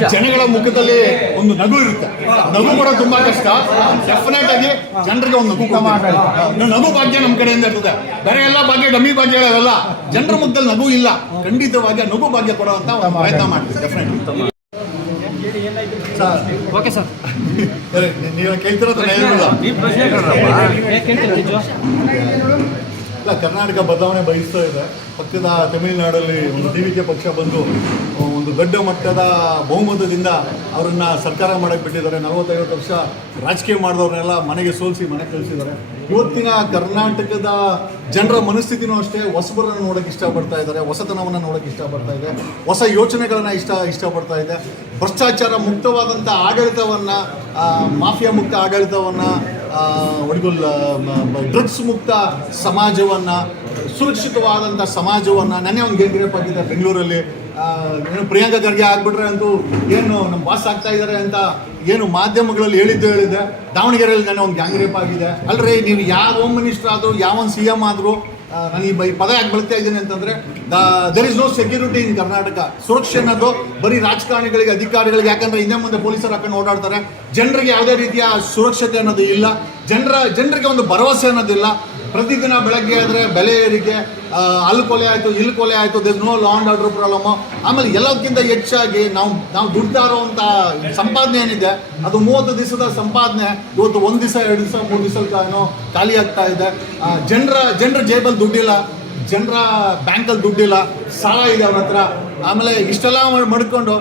ಜನಗಳ ಮುಖದಲ್ಲಿ ಒಂದು ನಗು ಇರುತ್ತೆ. ನಗು ಕೂಡ ತುಂಬಾ ಕಷ್ಟ. ಡೆಫಿನೆಟ್ ಆಗಿ ಜನರಿಗೆ ಒಂದು ನಗು ಭಾಗ್ಯ ನಮ್ಮ ಕಡೆಯಿಂದ ಇರ್ತದೆ. ಬೇರೆ ಎಲ್ಲ ಭಾಗ್ಯ ಡಮ್ಮಿ ಭಾಗ್ಯಗಳಲ್ಲ. ಜನರ ಮುಖದಲ್ಲಿ ನಗು ಇಲ್ಲ, ಖಂಡಿತವಾಗಿ ನಗು ಭಾಗ್ಯ ಕೊಡುವಂತ ಒಂದು ಪ್ರಯತ್ನ ಮಾಡ್ತೀವಿ. ಡೆಫಿನೆಟ್ ಓಕೆ ಸರ್, ನೀವು ಕೇಳ್ತಿರೋದು ಇಲ್ಲ. ಕರ್ನಾಟಕ ಬದಲಾವಣೆ ಬಯಸ್ತಾ ಇದೆ. ಪಕ್ಕದ ತಮಿಳುನಾಡಲ್ಲಿ ಒಂದು ಡಿವಿಕೆ ಪಕ್ಷ ಬಂದು ಒಂದು ದೊಡ್ಡ ಮಟ್ಟದ ಬಹುಮತದಿಂದ ಅವರನ್ನ ಸರ್ಕಾರ ಮಾಡಕ್ಕೆ ಬಿಟ್ಟಿದ್ದಾರೆ. 40-50 ವರ್ಷ ರಾಜಕೀಯ ಮಾಡಿದವ್ರನ್ನೆಲ್ಲ ಮನೆಗೆ ಸೋಲಿಸಿ ಮನೆಗೆ ಕಳಿಸಿದ್ದಾರೆ. ಇವತ್ತಿನ ಕರ್ನಾಟಕದ ಜನರ ಮನಸ್ಥಿತಿನೂ ಅಷ್ಟೇ. ಹೊಸಬರನ್ನು ನೋಡೋಕೆ ಇಷ್ಟಪಡ್ತಾ ಇದ್ದಾರೆ, ಹೊಸತನವನ್ನು ನೋಡೋಕೆ ಇಷ್ಟಪಡ್ತಾ ಇದೆ, ಹೊಸ ಯೋಚನೆಗಳನ್ನು ಇಷ್ಟಪಡ್ತಾ ಇದೆ. ಭ್ರಷ್ಟಾಚಾರ ಮುಕ್ತವಾದಂಥ ಆಡಳಿತವನ್ನು, ಮಾಫಿಯಾ ಮುಕ್ತ ಆಡಳಿತವನ್ನು, ಡ್ರಗ್ಸ್ ಮುಕ್ತ ಸಮಾಜವನ್ನು, ಸುರಕ್ಷಿತವಾದಂಥ ಸಮಾಜವನ್ನು. ನೆನ್ನೆ ಒಂದು ಗ್ಯಾಂಗ್ರೇಪ್ ಆಗಿದೆ ಬೆಂಗಳೂರಲ್ಲಿ. ಏನು ಪ್ರಿಯಾಂಕಾ ಖರ್ಗೆ ಆಗ್ಬಿಟ್ರೆ ಅಂತೂ ಏನು ನಮ್ಮ ಬಾಸ್ ಆಗ್ತಾ ಇದ್ದಾರೆ ಅಂತ ಏನು ಮಾಧ್ಯಮಗಳಲ್ಲಿ ಹೇಳಿದ್ದೆ. ದಾವಣಗೆರೆಯಲ್ಲಿ ನೆನ್ನೆ ಒಂದು ಗ್ಯಾಂಗ್ರೇಪ್ ಆಗಿದೆ. ಅಲ್ರಿ, ನೀವು ಯಾವ ಹೋಮ್ ಮಿನಿಸ್ಟರ್ ಆದರೂ, ಯಾವೊಂದು CM ಆದರೂ, ನಾನು ಈ ಪದ ಯಾಕೆ ಬಳಸ್ತಾ ಇದ್ದೀನಿ ಅಂತಂದರೆ, there is no security in Karnataka. ಸುರಕ್ಷೆ ಅನ್ನೋದು ಬರೀ ರಾಜಕಾರಣಿಗಳಿಗೆ, ಅಧಿಕಾರಿಗಳಿಗೆ. ಯಾಕಂದರೆ ಹಿಂದೆ ಮುಂದೆ ಪೊಲೀಸರು ಹಾಕೊಂಡು ಓಡಾಡ್ತಾರೆ. ಜನರಿಗೆ ಯಾವುದೇ ರೀತಿಯ ಸುರಕ್ಷತೆ ಅನ್ನೋದು ಇಲ್ಲ. ಜನರಿಗೆ ಒಂದು ಭರವಸೆ ಅನ್ನೋದಿಲ್ಲ. ಪ್ರತಿದಿನ ಬೆಳಗ್ಗೆ ಆದರೆ ಬೆಲೆ ಏರಿಕೆ, ಅಲ್ಲಿ ಕೊಲೆ ಆಯಿತು, ಇಲ್ಲಿ ಕೊಲೆ ಆಯಿತು, there no law and order problem. ಆಮೇಲೆ ಎಲ್ಲದಕ್ಕಿಂತ ಹೆಚ್ಚಾಗಿ ನಾವು ದುಡ್ತಾ ಇರೋವಂಥ ಸಂಪಾದನೆ ಏನಿದೆ ಅದು 30 ದಿವಸದ ಸಂಪಾದನೆ ಇವತ್ತು 1 ದಿವಸ, 2 ದಿವಸ, 3 ದಿವಸಕ್ಕೇನೋ ಖಾಲಿ ಆಗ್ತಾ ಇದೆ. ಜನರ ಜೇಬಲ್ಲಿ ದುಡ್ಡಿಲ್ಲ, ಜನರ ಬ್ಯಾಂಕಲ್ಲಿ ದುಡ್ಡಿಲ್ಲ, ಸಾಲ ಇದೆ ಅವ್ರ ಹತ್ರ. ಆಮೇಲೆ ಇಷ್ಟೆಲ್ಲ ಮಾಡ್ಕೊಂಡು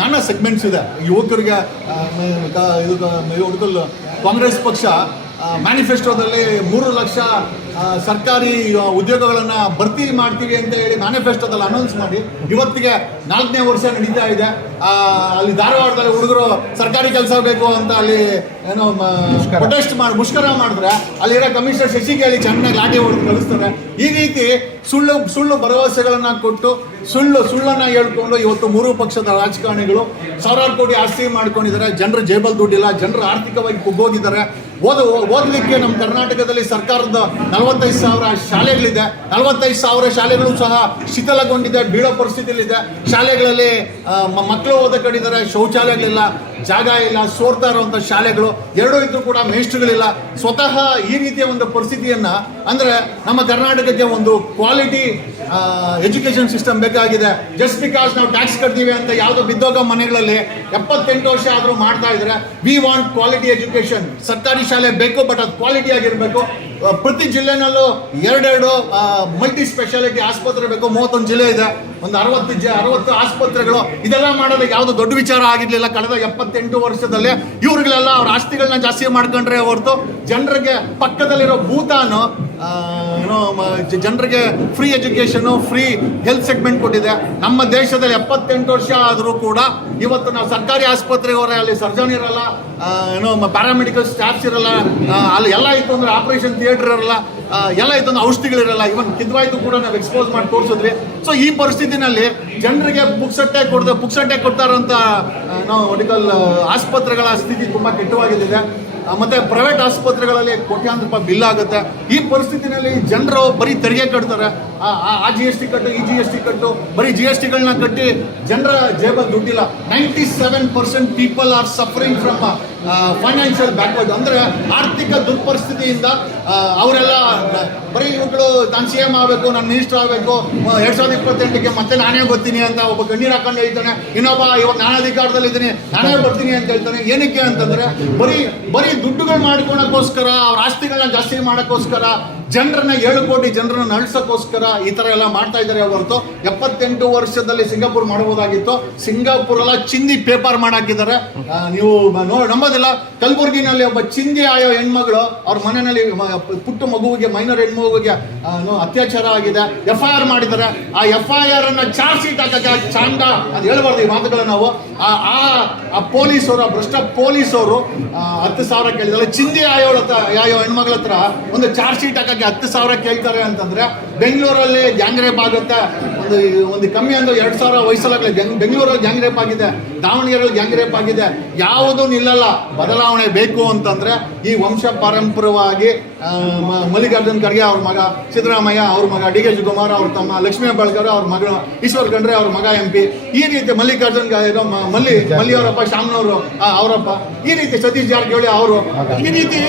ನಾನಾ ಸೆಗ್ಮೆಂಟ್ಸ್ ಇದೆ ಯುವಕರಿಗೆ. ಇದು ಕಾಂಗ್ರೆಸ್ ಪಕ್ಷ ಮ್ಯಾನಿಫೆಸ್ಟೋದಲ್ಲಿ 3 ಲಕ್ಷ ಸರ್ಕಾರಿ ಉದ್ಯೋಗಗಳನ್ನು ಭರ್ತಿ ಮಾಡ್ತೀವಿ ಅಂತ ಹೇಳಿ ಮ್ಯಾನಿಫೆಸ್ಟೋದಲ್ಲಿ ಅನೌನ್ಸ್ ಮಾಡಿ ಇವತ್ತಿಗೆ 4ನೇ ವರ್ಷ ನಡೀತಾ ಇದೆ. ಅಲ್ಲಿ ಧಾರವಾಡದಲ್ಲಿ ಹುಡುಗರು ಸರ್ಕಾರಿ ಕೆಲಸ ಬೇಕು ಅಂತ ಅಲ್ಲಿ ಏನೋ ಪ್ರೊಟೆಸ್ಟ್ ಮುಷ್ಕರ ಮಾಡಿದ್ರೆ ಅಲ್ಲಿರೋ ಕಮಿಷನರ್ ಶಶಿಕೇಳಿ ಚೆನ್ನಾಗಿ ಲಾಠಿ ಹೊಡೆದು ಕಳಿಸ್ತಾರೆ. ಈ ರೀತಿ ಸುಳ್ಳು ಭರವಸೆಗಳನ್ನು ಕೊಟ್ಟು ಸುಳ್ಳನ್ನು ಹೇಳ್ಕೊಂಡು ಇವತ್ತು 3 ಪಕ್ಷದ ರಾಜಕಾರಣಿಗಳು ಸಾವಿರಾರು ಕೋಟಿ ಆಸ್ತಿ ಮಾಡ್ಕೊಂಡಿದ್ದಾರೆ. ಜನರ ಜೇಬಲ್ ದುಡ್ಡಿಲ್ಲ, ಜನರು ಆರ್ಥಿಕವಾಗಿ ಕುಗ್ಗೋಗಿದ್ದಾರೆ. ಓದಲಿಕ್ಕೆ ನಮ್ಮ ಕರ್ನಾಟಕದಲ್ಲಿ ಸರ್ಕಾರದ 45,000 ಶಾಲೆಗಳಿದೆ. 45,000 ಶಾಲೆಗಳು ಸಹ ಶಿಥಿಲಗೊಂಡಿದೆ, ಬೀಳೋ ಪರಿಸ್ಥಿತಿಯಲ್ಲಿದೆ. ಶಾಲೆಗಳಲ್ಲಿ ಮಕ್ಕಳು ಓದಕೊಂಡಿದ್ದಾರೆ, ಶೌಚಾಲಯಗಳಿಲ್ಲ, ಜಾಗ ಇಲ್ಲ, ಸೋರ್ತಾ ಇರುವಂಥ ಶಾಲೆಗಳು. ಎರಡೂ ಇದ್ರೂ ಕೂಡ ಮೇಷ್ಟ್ರುಗಳಿಲ್ಲ. ಸ್ವತಃ ಈ ರೀತಿಯ ಒಂದು ಪರಿಸ್ಥಿತಿಯನ್ನು ಅಂದರೆ ನಮ್ಮ ಕರ್ನಾಟಕಕ್ಕೆ ಒಂದು ಕ್ವಾಲಿಟಿ ಎಜುಕೇಷನ್ ಸಿಸ್ಟಮ್ ಬೇಕಾಗಿದೆ. ಜಸ್ಟ್ ಬಿಕಾಸ್ ನಾವು ಟ್ಯಾಕ್ಸ್ ಕಟ್ತೀವಿ ಅಂತ ಯಾವುದೋ ಬಿದ್ದೋಗ ಮನೆಗಳಲ್ಲಿ 78 ವರ್ಷ ಆದರೂ ಮಾಡ್ತಾ ಇದ್ದಾರೆ. We want quality education. ಸರ್ಕಾರಿ ಶಾಲೆ ಬೇಕು, ಬಟ್ ಅದು ಕ್ವಾಲಿಟಿ ಆಗಿರಬೇಕು. ಪ್ರತಿ ಜಿಲ್ಲೆನಲ್ಲೂ 2 ಮಲ್ಟಿ ಸ್ಪೆಷಾಲಿಟಿ ಆಸ್ಪತ್ರೆ ಬೇಕು. 31 ಜಿಲ್ಲೆ ಇದೆ, ಒಂದು 60 ಆಸ್ಪತ್ರೆಗಳು. ಇದೆಲ್ಲ ಮಾಡೋದಕ್ಕೆ ಯಾವುದು ದೊಡ್ಡ ವಿಚಾರ ಆಗಿರಲಿಲ್ಲ ಕಳೆದ 78 ವರ್ಷದಲ್ಲಿ. ಇವ್ರಿಗಳೆಲ್ಲ ಅವ್ರ ಆಸ್ತಿಗಳನ್ನ ಜಾಸ್ತಿ ಮಾಡ್ಕೊಂಡ್ರೆ ಹೊರತು ಜನರಿಗೆ ಪಕ್ಕದಲ್ಲಿರೋ ಭೂತಾನು ಜನರಿಗೆ free education, free health segment ಕೊಟ್ಟಿದೆ. ನಮ್ಮ ದೇಶದಲ್ಲಿ 78 ವರ್ಷ ಆದರೂ ಕೂಡ ಇವತ್ತು ನಾವು ಸರ್ಕಾರಿ ಆಸ್ಪತ್ರೆಗೆ ಹೋದ್ರೆ ಅಲ್ಲಿ ಸರ್ಜನ್ ಇರಲ್ಲ, ಪ್ಯಾರಾಮೆಡಿಕಲ್ ಸ್ಟಾಫ್ಸ್ ಇರಲ್ಲ. ಅಲ್ಲಿ ಎಲ್ಲ ಇತ್ತು ಅಂದರೆ ಆಪರೇಷನ್ ಥಿಯೇಟರ್ ಇರಲ್ಲ, ಎಲ್ಲ ಇತ್ತು ಅಂದ್ರೆ ಔಷಧಿಗಳಿರಲ್ಲ. ಇವನ್ ಕಿದ್ವಾಯ್ತು ಕೂಡ ನಾವು ಎಕ್ಸ್ಪೋಸ್ ಮಾಡಿ ತೋರಿಸಿದ್ವಿ. ಸೊ ಈ ಪರಿಸ್ಥಿತಿನಲ್ಲಿ ಜನರಿಗೆ ಪುಕ್ಸಟ್ಟೆ ಕೊಡ್ತಾ ಇರೋಂಥ ಮೆಡಿಕಲ್ ಆಸ್ಪತ್ರೆಗಳ ಸ್ಥಿತಿ ತುಂಬ ಕೆಟ್ಟವಾಗಿದೆ. ಮತ್ತು ಪ್ರೈವೇಟ್ ಆಸ್ಪತ್ರೆಗಳಲ್ಲಿ ಕೋಟ್ಯಾಂತರ ರೂಪಾಯಿ ಬಿಲ್ ಆಗುತ್ತೆ. ಈ ಪರಿಸ್ಥಿತಿನಲ್ಲಿ ಜನರು ಬರೀ ತೆರಿಗೆ ಕಟ್ತಾರೆ. ಆ GST ಕಟ್ಟು, ಈ GST ಕಟ್ಟು, ಬರೀ GSTಗಳನ್ನ ಕಟ್ಟಿ ಜನರ ಜೇಬಲ್ಲಿ ದುಡ್ಡಿಲ್ಲ. 97% people are suffering from financial backward. ಅಂದರೆ ಆರ್ಥಿಕ ದುರ್ಪರಿಸ್ಥಿತಿಯಿಂದ ಅವರೆಲ್ಲ ಬರೀ ಇವುಗಳು ನಾನು CM ಆಗಬೇಕು, ನಾನು ಮಿನಿಸ್ಟರ್ ಆಗಬೇಕು, 2028ಕ್ಕೆ ಮತ್ತೆ ನಾನೇ ಬರ್ತೀನಿ ಅಂತ ಒಬ್ಬ ಕಣ್ಣೀರು ಹಾಕೊಂಡು ಹೇಳ್ತಾನೆ. ಇನ್ನೊಬ್ಬ ಇವಾಗ ನಾನು ಅಧಿಕಾರದಲ್ಲಿದ್ದೀನಿ, ನಾನೇ ಬರ್ತೀನಿ ಅಂತ ಹೇಳ್ತಾನೆ. ಏನಕ್ಕೆ ಅಂತಂದರೆ ಬರೀ ದುಡ್ಡುಗಳು ಮಾಡ್ಕೊಳಕ್ಕೋಸ್ಕರ, ಅವ್ರ ಆಸ್ತಿಗಳನ್ನ ಜಾಸ್ತಿ ಮಾಡೋಕ್ಕೋಸ್ಕರ, ಜನರನ್ನ 7 ಕೋಟಿ ಜನರನ್ನ ನಡ್ಸೋಕ್ಕೋಸ್ಕರ ಈ ಥರ ಎಲ್ಲ ಮಾಡ್ತಾ ಇದ್ದಾರೆ ಹೊರತು 78 ವರ್ಷದಲ್ಲಿ ಸಿಂಗಾಪುರ್ ಮಾಡ್ಬೋದಾಗಿತ್ತು. ಸಿಂಗಾಪುರೆಲ್ಲ ಚಿಂದಿ ಪೇಪರ್ ಮಾಡಾಕಿದ್ದಾರೆ. ನೀವು ನಂಬೋದಿಲ್ಲ, ಕಲಬುರಗಿನಲ್ಲಿ ಒಬ್ಬ ಚಿಂದಿ ಆಯೋ ಹೆಣ್ಮಗಳು ಅವ್ರ ಮನೆಯಲ್ಲಿ ಪುಟ್ಟ ಮಗುವಿಗೆ, ಮೈನರ್ ಹೆಣ್ಮಗುವಿಗೆ ಅತ್ಯಾಚಾರ ಆಗಿದೆ. FIR ಮಾಡಿದ್ದಾರೆ. ಆ FIR ಅನ್ನ ಚಾರ್ಜ್ ಶೀಟ್ ಹಾಕಕ್ಕೆ ಚಾಂಡ ಅದು ಹೇಳ್ಬಾರ್ದು ಈ ಮಾತುಗಳನ್ನ ನಾವು. ಆ ಪೊಲೀಸರು, ಆ ಭ್ರಷ್ಟ ಪೊಲೀಸರು 10,000 ಕೇಳಿದ್ದಾರೆ. ಚಿಂದಿ ಆಯೋ ಹೆಣ್ಮಗಳ ಹತ್ರ ಒಂದು ಚಾರ್ಜ್ ಶೀಟ್ ಹಾಕಕ್ಕೆ 10,000 ಕೇಳ್ತಾರೆ ಅಂತಂದ್ರೆ ಬೆಂಗಳೂರಲ್ಲಿ ಗ್ಯಾಂಗ್ ರೇಪ್ ಆಗುತ್ತೆ, ಒಂದು ಕಮ್ಮಿ ಅಂದ್ರೆ 2,000 ವಯಸ್ಸಲ್ಲಾಗಲಿ ಬೆಂಗಳೂರಲ್ಲಿ ಗ್ಯಾಂಗ್ ರೇಪ್ ಆಗಿದೆ, ದಾವಣಗೆರೆಯಲ್ಲಿ ಗ್ಯಾಂಗ್ ರೇಪ್ ಆಗಿದೆ. ಯಾವುದೂ ನಿಲ್ಲಲ್ಲ. ಬದಲಾವಣೆ ಬೇಕು ಅಂತಂದ್ರೆ ಈ ವಂಶ ಪಾರಂಪರವಾಗಿ ಮಲ್ಲಿಕಾರ್ಜುನ್ ಖರ್ಗೆ ಅವ್ರ ಮಗ ಸಿದ್ದರಾಮಯ್ಯ, ಅವ್ರ ಮಗ ಡಿ.ಕೆ. ಶಿವಕುಮಾರ್, ಅವ್ರ ತಮ್ಮ ಲಕ್ಷ್ಮೀ ಹೆಬ್ಬಾಳ್ಕರ್, ಅವ್ರ ಮಗ ಈಶ್ವರ್ ಖಂಡ್ರೆ, ಅವ್ರ ಮಗ MP, ಈ ರೀತಿ ಮಲ್ಲಿಕಾರ್ಜುನ್ ಮಲ್ಲಿಯವರಪ್ಪ ಶಾಮ್ನವರು ಅವರಪ್ಪ, ಈ ರೀತಿ ಸತೀಶ್ ಜಾರಕಿಹೊಳಿ ಅವರು, ಈ ರೀತಿ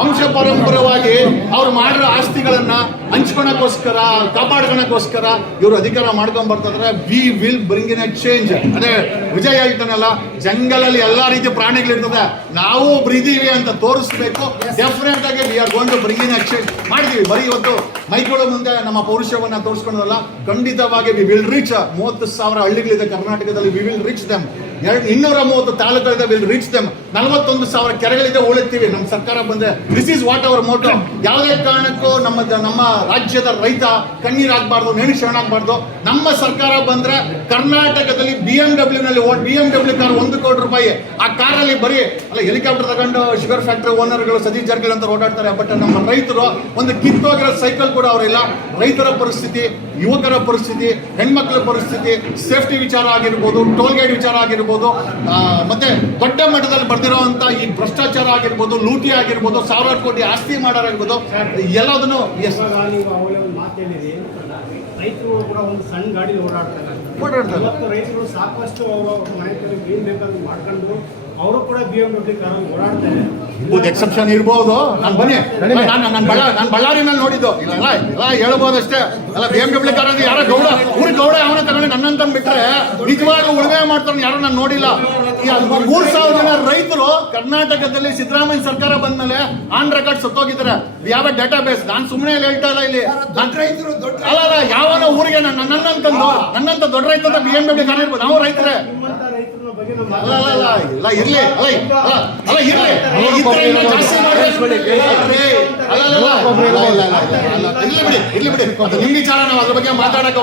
ವಂಶ ಪಾರಂಪರವಾಗಿ ಅವ್ರು ಮಾಡಿರೋ ಆಸ್ತಿಗಳನ್ನ ಹಂಚ್ಕೊಳಕ್ಕೋಸ್ಕರ ಕಾಪಾಡ್ಕೊಳಕ್ಕೋಸ್ಕರ ಇವರು ಅಧಿಕಾರ ಮಾಡ್ಕೊಂಡ್ ಬರ್ತಿದ್ರೆ we will bring in a change. ಅದೇ ವಿಜಯ್ ಹೇಳ್ತಾನಲ್ಲ, ಜಂಗಲಲ್ಲಿ ಎಲ್ಲಾ ರೀತಿ ಪ್ರಾಣಿಗಳಿರ್ತದೆ, ನಾವು ಒಬ್ರು ಇದೀವಿ ಅಂತ ತೋರಿಸ್ಬೇಕು. ಡೆಫಿನೆಟ್ ಆಗಿ we are going to bring in a change ಮಾಡಿದೀವಿ. ಬರೀ ಇವತ್ತು ಮೈಕ್ಗಳ ಮುಂದೆ ನಮ್ಮ ಪೌರುಷವನ್ನ ತೋರಿಸ್ಕೊಂಡಲ್ಲ, ಖಂಡಿತವಾಗಿ ವಿ ವಿಲ್ ರೀಚ್ 30,000 ಹಳ್ಳಿಗಳಿದೆ ಕರ್ನಾಟಕದಲ್ಲಿ. We will reach them. 230 ತಾಲೂಕುಗಳಿದೆ, ವಿಲ್ ರೀಚ್ ದೆಮ್. 41,000 ಕೆರೆಗಳಿದೆ, ಉಳಿತೀವಿ ನಮ್ಮ ಸರ್ಕಾರ ಬಂದ್ರೆ. This is what our motto. ಯಾವುದೇ ಕಾರಣಕ್ಕೂ ನಮ್ಮ ರಾಜ್ಯದ ರೈತ ಕಣ್ಣೀರಾಗಬಾರ್ದು, ನೇಣು ಶರಣಾಗಬಾರ್ದು. ನಮ್ಮ ಸರ್ಕಾರ ಬಂದ್ರೆ ಕರ್ನಾಟಕದಲ್ಲಿ BMW ನಲ್ಲಿ BMW ಕಾರ್ 1 ಕೋಟಿ ರೂಪಾಯಿ. ಆ ಕಾರಲ್ಲಿ ಬರೀ ಹೆಲಿಕಾಪ್ಟರ್ ತಗೊಂಡು ಶುಗರ್ ಫ್ಯಾಕ್ಟರಿ ಓನರ್ಗಳು ಸತೀಶ್ ಜಾರಕಿಹೊಳಿ ಅಂತ ಓಡಾಡ್ತಾರೆ. ಬಟ್ ನಮ್ಮ ರೈತರು ಒಂದು ಕಿತ್ತೋಗಿರೋ ಸೈಕಲ್ ಕೂಡ ಅವರಿಲ್ಲ. ರೈತರ ಪರಿಸ್ಥಿತಿ, ಯುವಕರ ಪರಿಸ್ಥಿತಿ, ಹೆಣ್ಮಕ್ಳ ಪರಿಸ್ಥಿತಿ, ಸೇಫ್ಟಿ ವಿಚಾರ ಆಗಿರ್ಬೋದು, ಟೋಲ್ ಗೇಟ್ ವಿಚಾರ ಆಗಿರ್ಬೋದು, ಮತ್ತೆ ದೊಡ್ಡ ಮಟ್ಟದಲ್ಲಿ ಬರ್ದಿರೋಂಥ ಈ ಭ್ರಷ್ಟಾಚಾರ ಆಗಿರ್ಬೋದು, ಲೂಟಿ ಆಗಿರ್ಬೋದು, 1,000 ಕೋಟಿ ಆಸ್ತಿ ಮಾಡೋರಾಗಿರ್ಬೋದು, ಎಲ್ಲದನ್ನು ರೈತರು ಕೂಡ ಒಂದು ಸಣ್ಣ ಗಾಡಿ ಓಡಾಡ್ತಾರೆ. ರೈತರು ಸಾಕಷ್ಟು ಅವರು ಮನೆ ಏನ್ ಬೇಕಾದ್ರೂ ಮಾಡ್ಕೊಂಡು ಅವರು ಕೂಡ BMW ಕಾರಲ್ಲಿ ಓಡಾಡ್ತಾರೆ. ಎಕ್ಸೆಪ್ಷನ್ ಇರ್ಬೋದು. ನಾನು ಬಳ್ಳಾರಿನಲ್ಲಿ ನೋಡಿದ್ದು ಇಲ್ಲ ಹೇಳ್ಬೋದಷ್ಟೇ. ಎಲ್ಲ BMW ಕಾರ್ ಅಂದ್ರೆ ಯಾರೋ ಗೌಡ ಗೌಡ ಅವನ ತಗೊಂಡು ನನ್ನಂತ ಬಿಟ್ರೆ ನಿಜವಾಗ ಉಳುಮೆ ಮಾಡ್ತಾರೆ ಯಾರು ನಾನು ನೋಡಿಲ್ಲ. 3,000 ಜನ ರೈತರು ಕರ್ನಾಟಕದಲ್ಲಿ ಸಿದ್ದರಾಮಯ್ಯ ಸರ್ಕಾರ ಬಂದ್ಮೇಲೆ ಆನ್ ರೆಕಾರ್ಡ್ ಸತ್ತೋಗಿದ್ದಾರೆ. ಯಾವ ಡೇಟಾ ಬೇಸ್. ನಾನು ಸುಮ್ಮನೆ ಹೇಳ್ತಾ ಇಲ್ಲ ಇಲ್ಲಿ. ಅಲ್ಲ ಯಾವನ ಊರಿಗೆ ನನ್ನಂತ ದೊಡ್ಡ ರೈತ BMW ಕಾರ್ ಇರ್ಬೋದು. ನಾವು ರೈತರೇ. ಇಲ್ಲ ಇರ್ಲಿ ಬಿಡಿ. ನಿಮ್ ವಿಚಾರ ನಾವು ಅದ್ರ ಬಗ್ಗೆ ಮಾತಾಡಕ್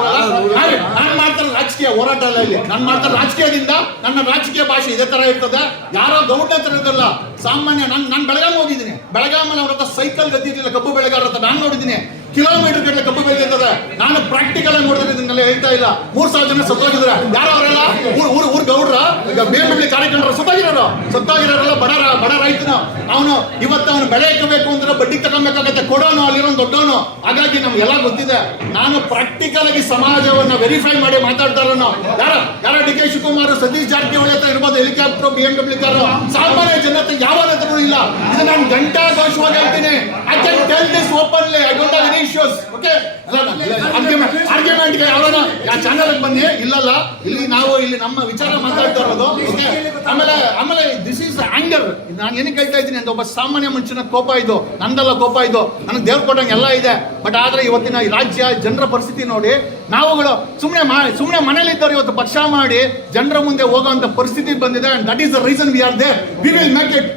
ನಾನ್ ಮಾಡ್ತಾರೆ ರಾಜಕೀಯ ಹೋರಾಟ ಅಲ್ಲ ಇಲ್ಲಿ. ನಾನು ಮಾಡ್ತಾರೆ ರಾಜಕೀಯದಿಂದ ನನ್ನ ರಾಜಕೀಯ ಭಾಷೆ ಇದೇ ತರ ಇರ್ತದೆ. ಯಾರೋ ಗೌಡ ಹತ್ರ ಇರೋದಲ್ಲ, ಸಾಮಾನ್ಯ. ನಾನು ಬೆಳಗಾಂ ಹೋಗಿದ್ದೀನಿ. ಬೆಳಗಾಮಲ್ಲಿ ಅವ್ರ ಹತ್ರ ಸೈಕಲ್ ಗತಿ ಇರಲಿಲ್ಲ, ಕಬ್ಬು ಬೆಳೆಗಾರ ಹತ್ರ ನಾನು ನೋಡಿದ್ದೀನಿ. ಕಿಲೋಮೀಟರ್ ಗಟ್ಟಲೆ ಕಬ್ಬು ಬೆಳೆದಿರ್ತದೆ. ನಾನು ಪ್ರಾಕ್ಟಿಕಲ್ ಆಗಿ ನೋಡಿದ್ರೆ ಇದನ್ನೆಲ್ಲ ಹೇಳ್ತಾ ಇಲ್ಲ. 3,000 ಜನ ಸತ್ತೋಗಿದ್ರೆ ಯಾರು ಅವರೆಲ್ಲ ಊರ್ ಗೌಡ್ರ BMW ಕಾರ್ಯಕ್ರಮ ಸತ್ತೋಗಿರೋರೆಲ್ಲ ಬಡ ರೈತನು. ಅವನು ಬೆಳೆ ಇಕ್ಕಬೇಕು ಅಂದ್ರೆ ಬಡ್ಡಿ ತಗೊಬೇಕಾಗತ್ತೆ, ಕೊಡೋನು ಅಲ್ಲಿರೋ ದೊಡ್ಡವನು. ಹಾಗಾಗಿ ನಮ್ಗೆಲ್ಲ ಗೊತ್ತಿದೆ. ನಾನು ಪ್ರಾಕ್ಟಿಕಲ್ ಆಗಿ ಸಮಾಜವನ್ನ ವೆರಿಫೈ ಮಾಡಿ ಮಾತಾಡ್ತಾ ಇರೋನು. ಯಾರ ಡಿ.ಕೆ. ಶಿವಕುಮಾರ್, ಸತೀಶ್ ಜಾರಕಿಹೊಳಿ ಹತ್ರ ಇರ್ಬೋದು ಹೆಲಿಕಾಪ್ಟರ್, BMW ಕಾರು. ಸಾಮಾನ್ಯ ಜನತೆ ಯಾವ ಹತ್ರನೂ ಇಲ್ಲ. ಇದು ನಾನು ಗಂಟಾ ಘೋಷವಾಗಿ ಹೇಳ್ತೀನಿ. I can tell this openly. I don't have any issues. Okay, ಆರ್ಗ್ಯುಮೆಂಟ್ಗೆ ಯಾವನ ಚಾನಲ್ ಬನ್ನಿ. ಇಲ್ಲಲ್ಲ, ಇಲ್ಲಿ ನಮ್ಮ ವಿಚಾರ ಮಾತಾಡ್ತಾ ಇರೋದು. ಓಕೆ, ಆಮೇಲೆ ದಿಸ್ ಈಸ್ ಆಂಗರ್. ನಾನು ಏನಕ್ಕೆ ಹೇಳ್ತಾ ಇದ್ದೀನಿ ಅಂತ, ಒಬ್ಬ ಸಾಮಾನ್ಯ ಮನುಷ್ಯನ ಕೋಪ ಇದು, ನಂದಲ್ಲ ಕೋಪ ಇದು. ನನಗೆ ದೇವ್ರು ಕೊಟ್ಟಂಗೆ ಎಲ್ಲ ಇದೆ. ಬಟ್ ಆದ್ರೆ ಇವತ್ತಿನ ಈ ರಾಜ್ಯ ಜನರ ಪರಿಸ್ಥಿತಿ ನೋಡಿ, ನಾವುಗಳು ಸುಮ್ಮನೆ ಮನೇಲಿದ್ದವ್ರು ಇವತ್ತು ಪಕ್ಷ ಮಾಡಿ ಜನರ ಮುಂದೆ ಹೋಗುವಂತ ಪರಿಸ್ಥಿತಿ ಬಂದಿದೆ. And that is the reason we are there. We will make it.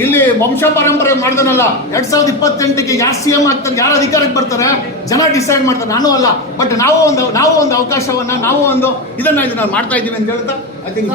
ಇಲ್ಲಿ ವಂಶ ಪರಂಪರೆ ಮಾಡ್ದನಲ್ಲ, 2028ಗೆ ಯಾರು CM ಆಗ್ತಾರೆ, ಯಾರು ಅಧಿಕಾರಕ್ಕೆ ಬರ್ತಾರೆ, ಜನ ಡಿಸೈಡ್ ಮಾಡ್ತಾರೆ, ನಾನು ಅಲ್ಲ. ಬಟ್ ನಾವು ಒಂದು ಅವಕಾಶವನ್ನ, ನಾವು ಒಂದು ಇದನ್ನ ಮಾಡ್ತಾ ಇದ್ದೀವಿ ಅಂತ ಹೇಳ್ತಾ ಐ ಥಿಂಕ್